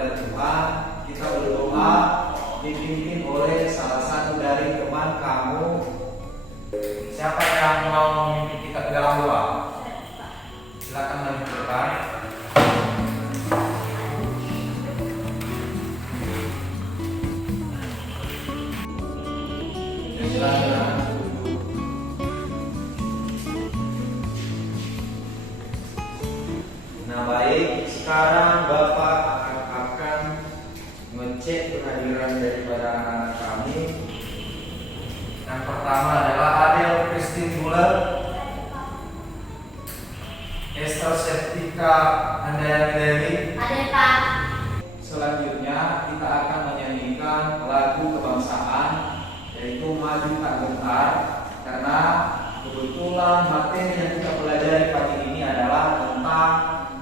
kepada Tuhan, kita berdoa dipimpin oleh salah satu dari teman kamu. Siapa yang mau memimpin kita ke dalam doa? Silakan maju ke depan. Silakan. Nah baik, sekarang Bapak akan mengecek kehadiran daripada anak-anak kami. Yang pertama adalah Adel Christine Buller, Esther Septika Handayani Dewi. Ada Pak. Selanjutnya kita akan menyanyikan lagu kebangsaan, yaitu Maju Tak Gentar, karena kebetulan materi yang kita pelajari pagi ini adalah tentang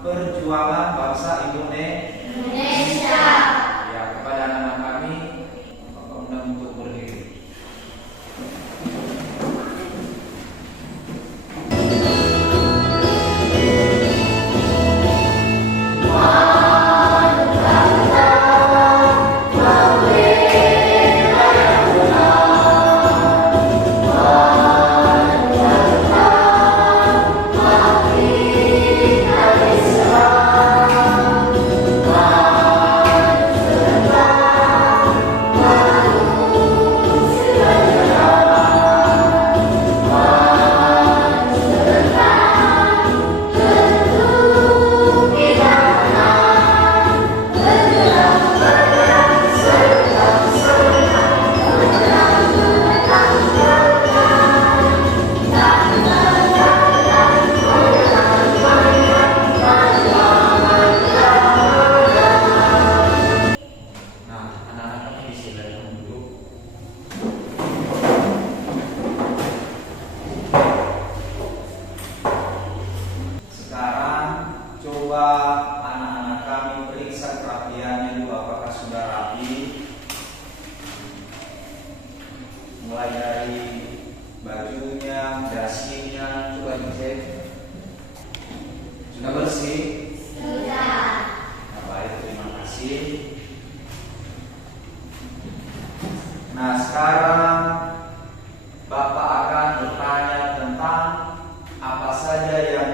perjuangan bangsa Indonesia. Ya, kepada anak-anak kami, Bapak undang untuk berdiri. Anak-anak kami periksa kerapiannya dulu, apakah sudah rapi. Mulai dari bajunya, dasinya, coba dicek. Sudah bersih? Sudah. Nah, baik, terima kasih. Nah, sekarang Bapak akan bertanya tentang apa saja yang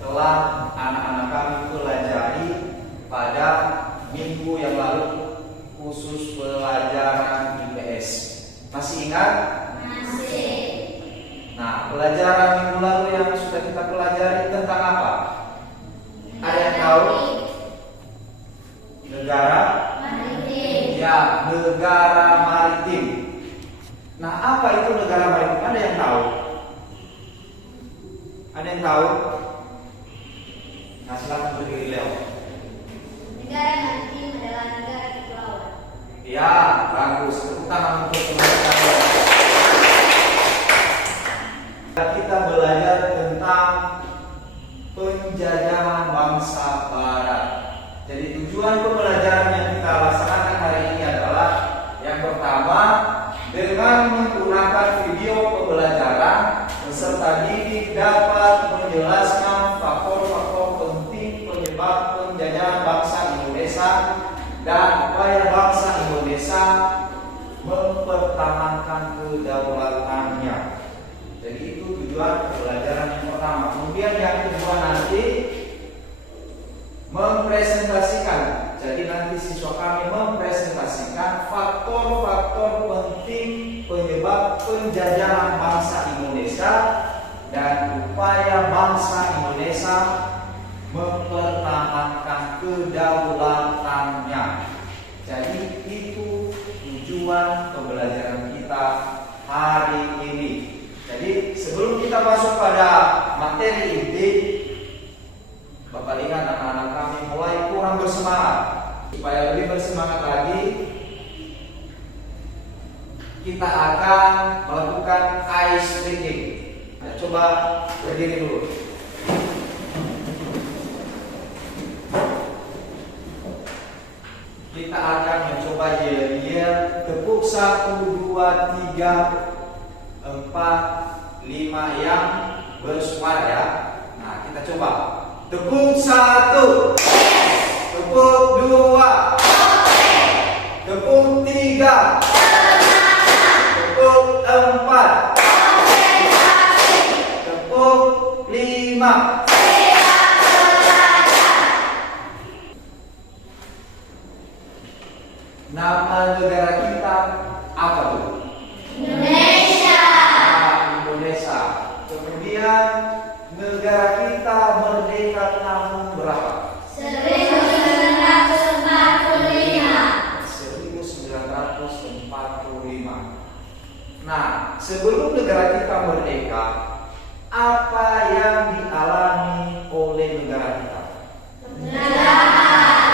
telah anak-anak kami pelajari pada minggu yang lalu, khusus pelajaran IPS. Masih ingat? Masih. Nah, pelajaran minggu lalu yang sudah kita pelajari tentang apa? Ada yang tahu? Negara maritim. Ya, negara maritim. Nah, apa itu negara maritim? Ada yang tahu? Ada yang tahu? Nah, silakan berdiri, Leo. Negara maritim adalah negara kepulauan. Ya, bagus. Tepuk tangan untuk teman-teman. Kita belajar tentang penjajahan bangsa Barat. Jadi tujuan pembelajaran yang kita laksanakan hari ini adalah yang pertama, dengan menggunakan video pembelajaran peserta didik dapat menjelaskan faktor-faktor penting penyebab penjajahan bangsa Indonesia dan upaya bangsa Indonesia mempertahankan kedaulatannya. Jadi itu tujuan pembelajaran yang pertama. Kemudian yang kedua nanti mempresentasikan. Jadi nanti siswa kami mempresentasikan faktor-faktor penting penyebab penjajahan bangsa Indonesia dan upaya bangsa Indonesia mempertahankan kedaulatannya. Jadi itu tujuan pembelajaran kita hari ini. Jadi sebelum kita masuk pada materi inti, Bapak lihat anak-anak kami mulai kurang bersemangat. Supaya lebih bersemangat lagi, kita akan melakukan ice breaking. Nah, coba berdiri dulu. Kita akan mencoba yel-yel, tepuk 1, 2, 3, 4, 5 yang bersuara ya. Nah, kita coba. Tepuk 1, tepuk 2, Nama negara kita apa tuh? Indonesia. Indonesia. Kemudian negara kita merdeka tahun berapa? 1945. Nah, sebelum negara kita merdeka, apa yang dialami oleh negara kita? Penjajahan.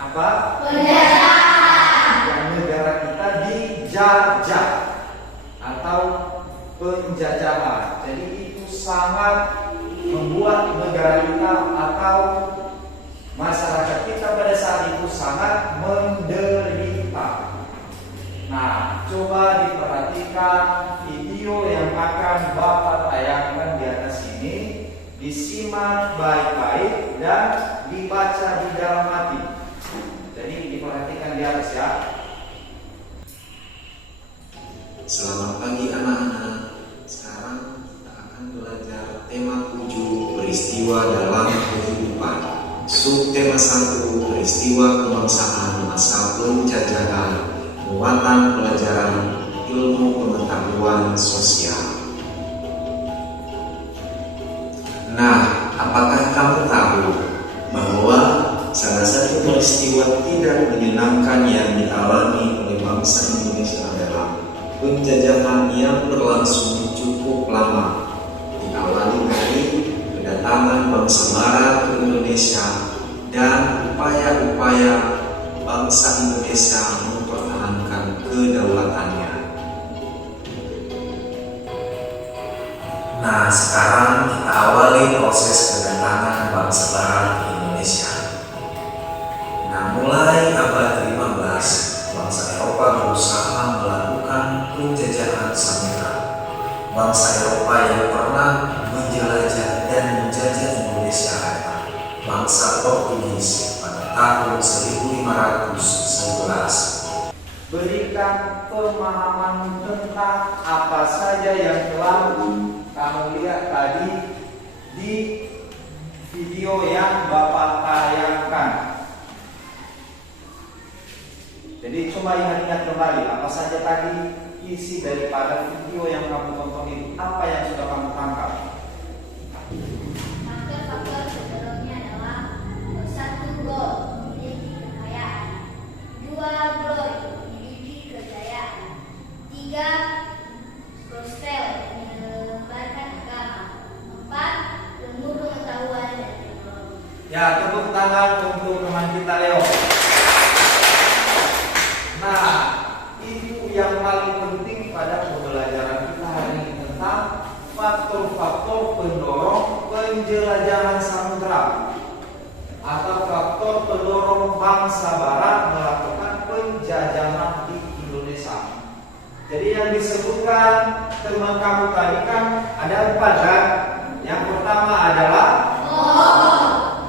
Apa? Penjajahan. Yang negara kita dijajah atau penjajahan. Jadi itu sangat membuat negara kita atau masyarakat kita pada saat itu sangat menderita. Nah, coba diperhatikan video yang akan Bapak tayangkan di atas ini, disimak baik-baik dan dibaca di dalam hati. Jadi diperhatikan di atas ya. Selamat pagi anak-anak. Sekarang kita akan belajar tema 7 peristiwa dalam kehidupan. Subtema 1 peristiwa kebangsaan masa penjajahan. Muatan pelajaran ilmu pengetahuan sosial. Nah, apakah kamu tahu bahwa salah satu peristiwa tidak menyenangkan yang dialami oleh bangsa Indonesia adalah penjajahan yang berlangsung cukup lama, diawali dari kedatangan bangsa Barat ke Indonesia dan upaya-upaya bangsa Indonesia mempertahankan kedaulatannya. Nah, sekarang kita awali proses kedatangan bangsa Barat ke Indonesia. Nah, mulai abad 15, bangsa Eropa berusaha melakukan penjajahan samudra. Bangsa Eropa yang pernah menjelajah dan menjajah Indonesia adalah bangsa Portugis pada tahun 1511. Berikan pemahaman tentang apa saja yang telah kamu lihat tadi di video yang Bapak tayangkan. Jadi coba ingat-ingat kembali apa saja tadi isi daripada video yang kamu tonton itu, apa yang sudah kamu tangkap? Faktor-faktor sebelumnya adalah 1. Goal, memiliki kekayaan. 2. Glory, memiliki kejayaan. 3. Gospel, menyebarkan agama. 4. Ilmu pengetahuan dan teknologi. Ya, tepuk tangan untuk teman kita Leo. Nah, itu yang paling penting pada pembelajaran kita hari ini tentang faktor-faktor pendorong penjelajahan samudra atau faktor pendorong bangsa Barat melakukan penjajahan di Indonesia. Jadi yang disebutkan teman kamu tadi kan ada 4 kan? Yang pertama adalah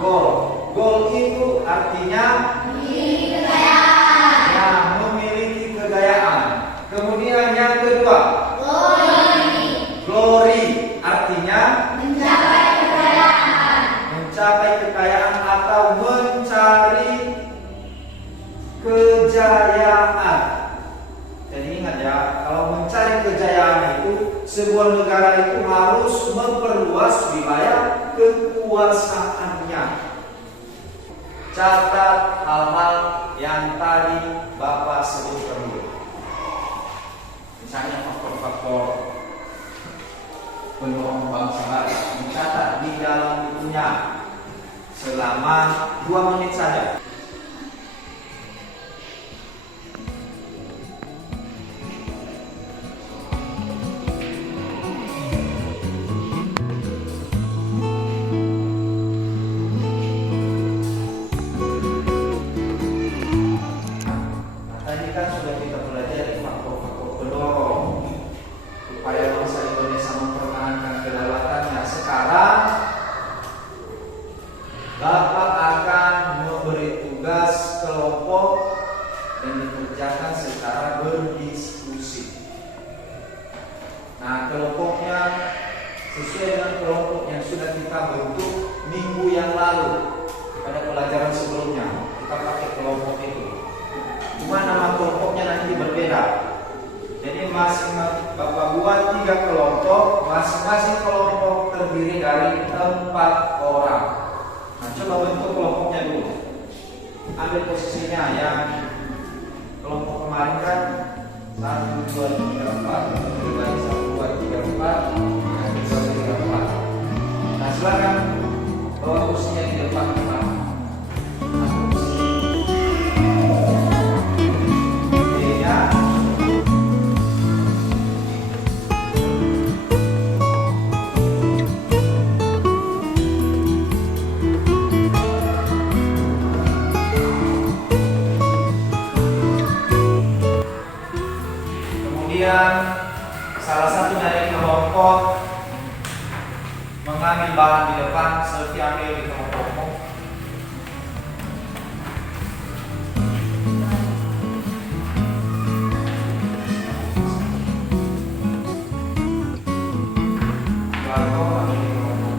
goal. Goal itu artinya Memiliki kekayaan. ya, memiliki kegayaan. Kemudian yang kedua, glory artinya Mencapai kekayaan. mencapai kekayaan atau mencari kejayaan. Jadi ingat ya, kalau mencari kejayaan itu sebuah negara itu harus memperluas wilayah kekuasaannya. Catat hal-hal yang tadi Bapak sebutkan dulu. Misalnya faktor-faktor pendorong bangsa Barat, dicatat di dalam bukunya selama 2 menit saja. Tadi kan sudah kita pelajari faktor-faktor pendorong upaya bangsa Indonesia mempertahankan kedaulatannya. Sekarang Bapak akan memberi tugas kelompok dan dikerjakan secara berdiskusi. Nah, kelompoknya sesuai dengan kelompok yang sudah kita bentuk minggu yang lalu pada pelajaran sebelumnya. Kita pakai kelompok itu. Cuma berbeda. Jadi Bapak buat 3 kelompok, masing-masing kelompok terdiri dari 4 orang. Nah, coba bentuk kelompoknya dulu. Ambil posisinya yang kelompok kemarin kan 1, 2, 3, 4. Dibagi 1, 2, 3, 4. 1, 2, 3, 4. Nah, silakan bawa kursinya di depan Pak. Kemudian salah satu dari kelompok mengambil bahan di depan, seperti ambil di kelompokmu. Lalu ambil di kelompokmu.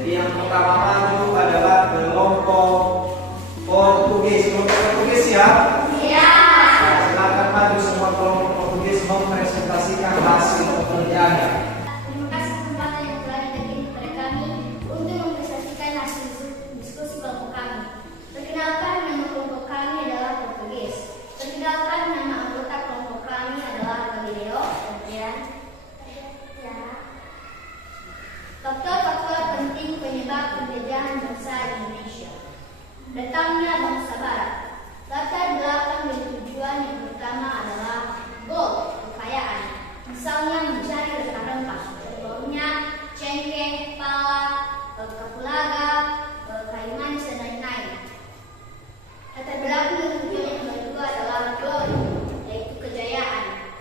Jadi yang pertama maju adalah kelompok Portugis. Kelompok Portugis ya? Iya. Nah, silakan maju semua kelompok Portugis mempresentasikan hasil pekerjaannya. Terima kasih kesempatan yang telah diberikan kepada kami untuk mempresentasikan hasil diskusi kelompok kami. Perkenalkan, nama kelompok kami adalah Portugis. Perkenalkan, nama anggota kelompok kami adalah Galileo, Adrian, faktor-faktor penting penyebab penjajahan bangsa Indonesia. Datangnya bangsa Barat. Latar belakang dan tujuan yang pertama adalah goal, kekayaan. Misalnya mencari rempah-rempah, contohnya cengkeh, pala, kapulaga, kayu manis dan lain-lain. Latar belakang dan tujuan yang kedua adalah glory, yaitu kejayaan.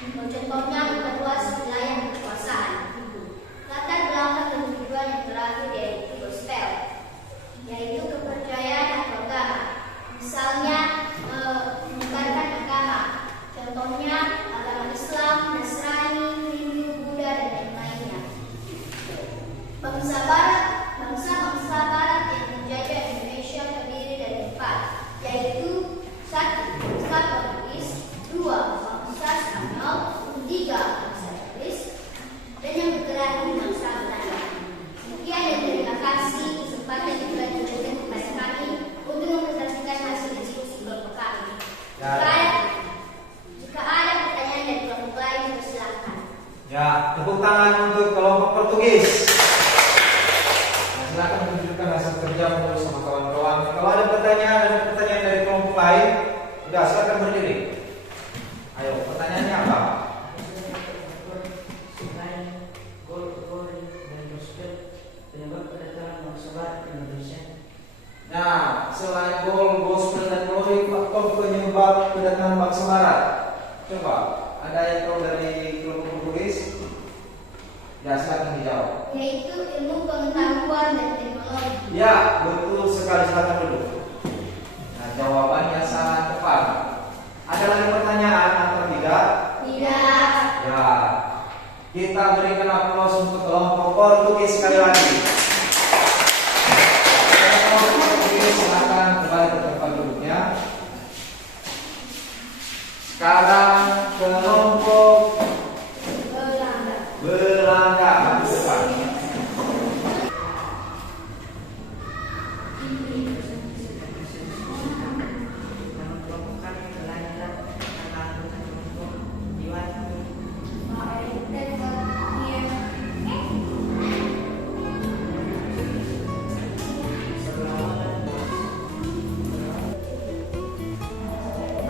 Contohnya memperluas wilayah kekuasaan. Latar belakang dan tujuan yang terakhir yaitu gospel, yaitu kepercayaan atau agama. Misalnya menyebarkan agama, contohnya agama Islam, Nasrani, Hindu, Buddha dan lain-lainnya. Bangsa Barat yang menjajah Indonesia terdiri dari 4, yaitu 1. Bangsa Portugis, 2. Bangsa Spanyol, 3. Bangsa Inggris, dan yang terakhir bangsa Belanda. Sekian dan terima kasih kesempatan yang telah diberikan kepada kami untuk mempresentasikan hasil diskusi kelompok kami. Jika ada pertanyaan dari kelompok lain, silakan. Ya, tepuk tangan untuk kelompok Portugis. Nah, silakan tunjukkan hasil kerja menurut sama kawan-kawan. Kalau ada pertanyaan dari kelompok lain, udah silakan berdiri. Ayo, pertanyaannya apa? Nah, selain gol, gospel dan glory, faktor penyebab kedatangan bangsa Barat. Coba, ada yang tahu dari kelompok Portugis? Ya, silakan dijawab. Yaitu ilmu pengetahuan dan teknologi. Ya, betul sekali, silakan dulu. Nah, jawabannya sangat tepat. Ada lagi pertanyaan atau tidak? Tidak. Ya, kita berikan aplaus untuk kelompok Portugis sekali lagi. Silakan kembali ke tempat duduknya. Sekarang kelompok Belanda maju depan.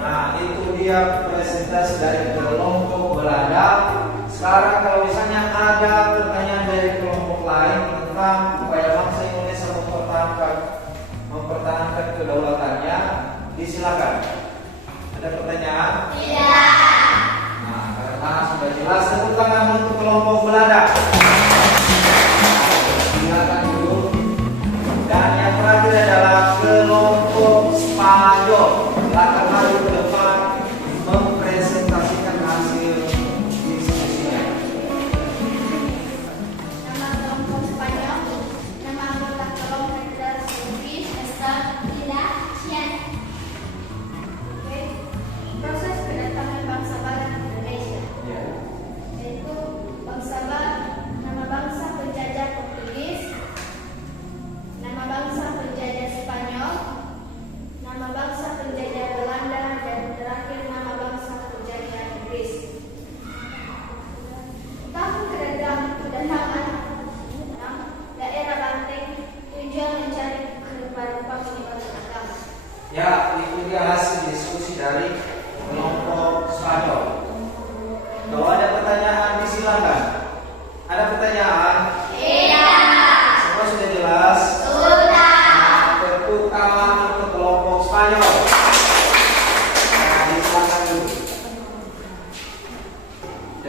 Nah, itu dia presentasi dari kelompok Belanda. Sekarang kalau misalnya ada pertanyaan dari kelompok lain tentang upaya bangsa Indonesia mempertahankan kedaulatannya, disilakan. Ada pertanyaan? Tidak. Nah, karena sudah jelas, tepuk tangan untuk kelompok Belanda.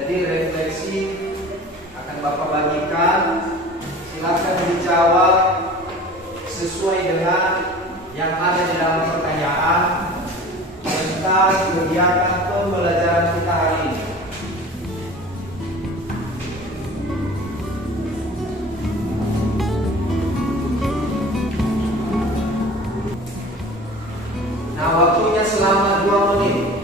Jadi refleksi akan Bapak bagikan. Silakan dijawab sesuai dengan yang ada di dalam pertanyaan tentang kegiatan pembelajaran kita hari ini. Nah, waktunya selama 2 menit.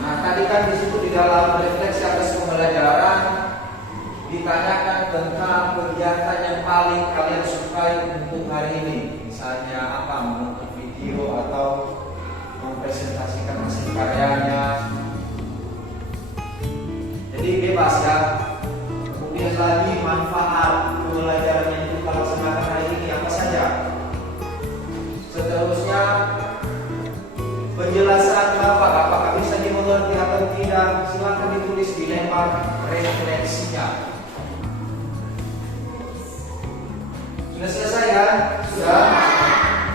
Nah, tadi kan di situ di dalam refleksi atas pembelajaran ditanyakan tentang kegiatan yang paling kalian sukai untuk hari ini. Misalnya apa, menonton video atau mempresentasikan hasil karyanya. Jadi bebas ya. Kemudian lagi manfaat pembelajaran yang kita laksanakan hari ini apa saja. Seterusnya penjelasan Bapak apakah bisa dimengerti atau tidak, silakan ditulis di lembar refleksinya. Sudah selesai ya? Sudah?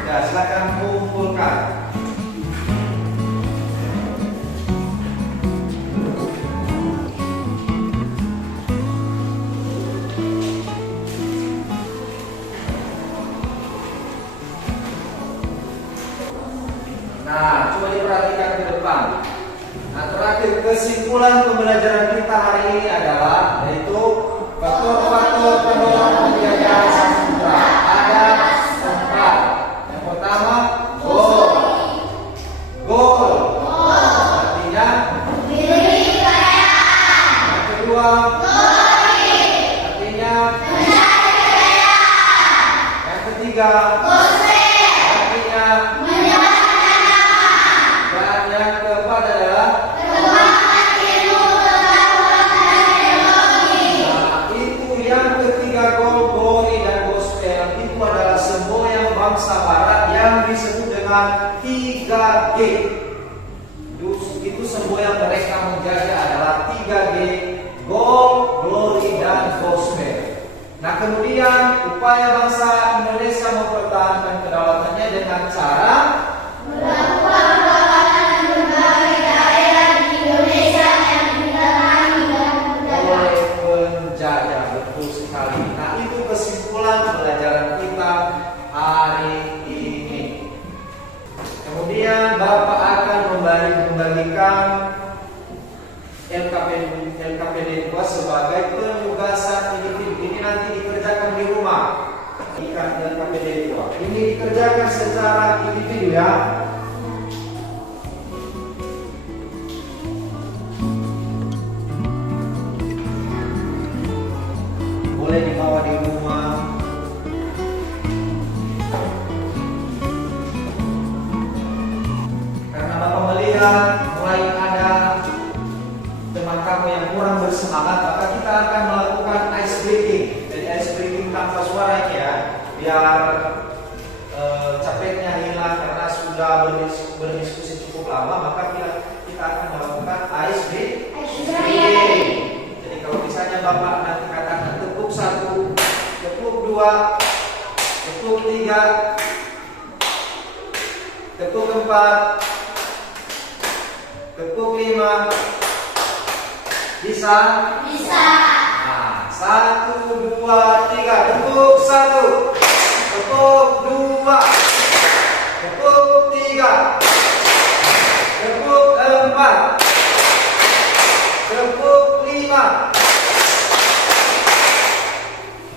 Ya, silakan kumpulkan. Nah, coba diperhatikan ke depan. Nah, terakhir kesimpulan pembelajaran kita hari ini adalah yaitu faktor-faktor pendorong penjajahan Samudra. Ada 4. Yang pertama, goal. Goal artinya yang kedua, artinya yang ketiga, artinya dan yang keempat adalah itu yang ketiga, glory dan gospel itu adalah semboyan bangsa barat yang disebut dengan 3G. Itu semboyan mereka menjaga adalah 3G, gold, glory dan gospel. Nah, kemudian upaya bangsa Indonesia mempertahankan kedaulatannya dengan cara melakukan perlawanan berbagai daerah di Indonesia yang didatangi dan oleh penjajah. Betul sekali. Nah, itu kesimpulan pelajaran kita hari ini. Kemudian Bapak akan membagikan LKPD 2 sebagai penugasan individu. Ini nanti dikerjakan di rumah. Ikan LKPD 2 ini dikerjakan secara individu ya. Boleh dibawa di rumah. Karena Bapak melihat mulai ada teman kamu yang kurang bersemangat, maka kita akan melakukan ice breaking. Jadi ice breaking tanpa suara ini ya, biar capeknya hilang karena sudah berdiskusi cukup lama, maka kita akan melakukan ice breaking. Jadi kalau misalnya Bapak nanti katakan tepuk 1, tepuk 2, tepuk 3, tepuk 4, tepuk 5, bisa? bisa. Nah, 1, 2, 3, tepuk 1, tepuk 2, tepuk 3, tepuk 4, tepuk 5,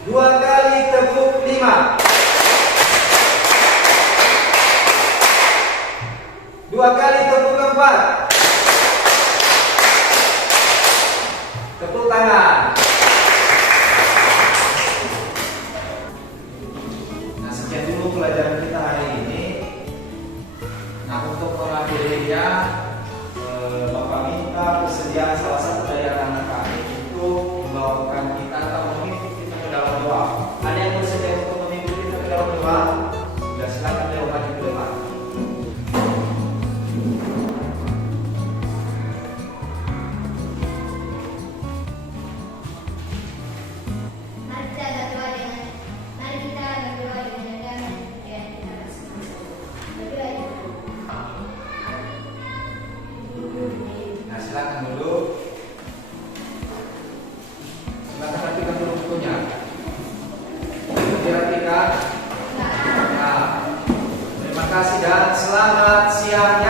2 kali tepuk 5, 2 kali tepuk 4, tepuk tangan. Nah, sekian dulu pelajaran kita hari ini. Nah, untuk mengakhirinya, Bapak minta kesediaan salah satu dari anak-anak kami untuk membawakan kita atau memimpin kita ke dalam doa. Ada yang bersedia untuk memimpin kita ke dalam doa? Ya, silakan dilakukan di depan. Mari kita berdoa dengan damai dan kita masing-masing. Berdoa ya. Nah, silakan dulu. kasih dan selamat siang.